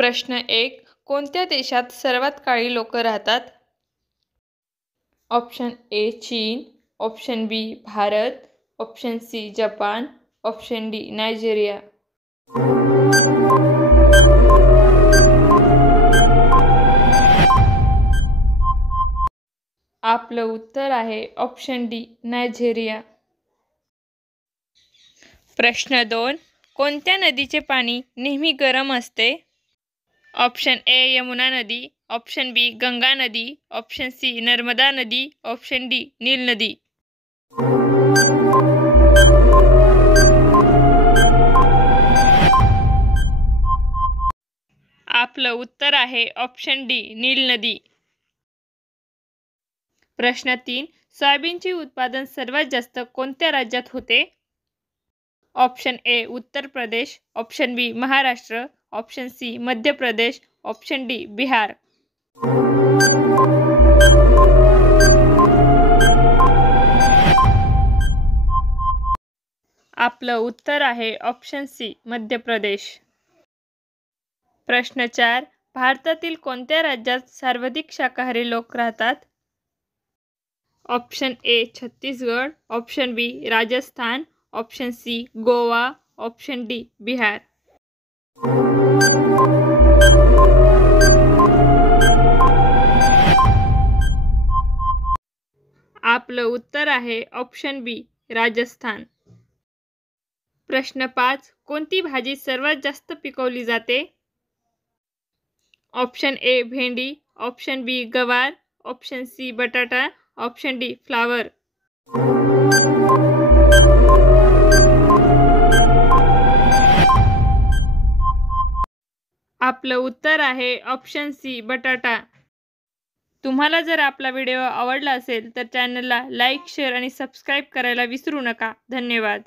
प्रश्न 1. कोणत्या देशात सर्वात काळी लोक राहतात? ऑप्शन ए चीन, option B Bharat, option C Japan, option D Nigeria. आपलं उत्तर आहे ऑप्शन डी नायजेरिया. प्रश्न 2. कोणत्या नदीचे पाणी नेहमी गरम असते? ऑप्शन ए यमुना नदी, ऑप्शन बी गंगा नदी, ऑप्शन सी नर्मदा नदी, ऑप्शन डी नील नदी. आपलं उत्तर आहे ऑप्शन डी नील नदी. प्रश्न 3. सोयाबीनचे उत्पादन सर्वात जास्त कोणत्या राज्यात होते? Option A Uttar Pradesh, option B Maharashtra, option C Madhya Pradesh, option D Bihar. आपलं उत्तर आहे ऑप्शन सी मध्य प्रदेश. प्रश्न 4. भारतातील कोणत्या राज्यात सर्वाधिक शाकाहारी लोक राहतात? Option A Chhattisgarh, option B Rajasthan, option C Goa, option D Bihar. आपलं उत्तर आहे ऑप्शन बी राजस्थान. प्रश्न 5. कोणती भाजी सर्वात जास्त पिकवली जाते? ऑप्शन ए भेंडी, ऑप्शन बी गवार, ऑप्शन सी बटाटा, ऑप्शन डी फ्लावर. आपलं उत्तर आहे ऑप्शन सी बटाटा. तुम्हाला जर आपला व्हिडिओ आवडला असेल तर चॅनलला लाईक, शेअर आणि सबस्क्राईब करायला विसरू नका. धन्यवाद.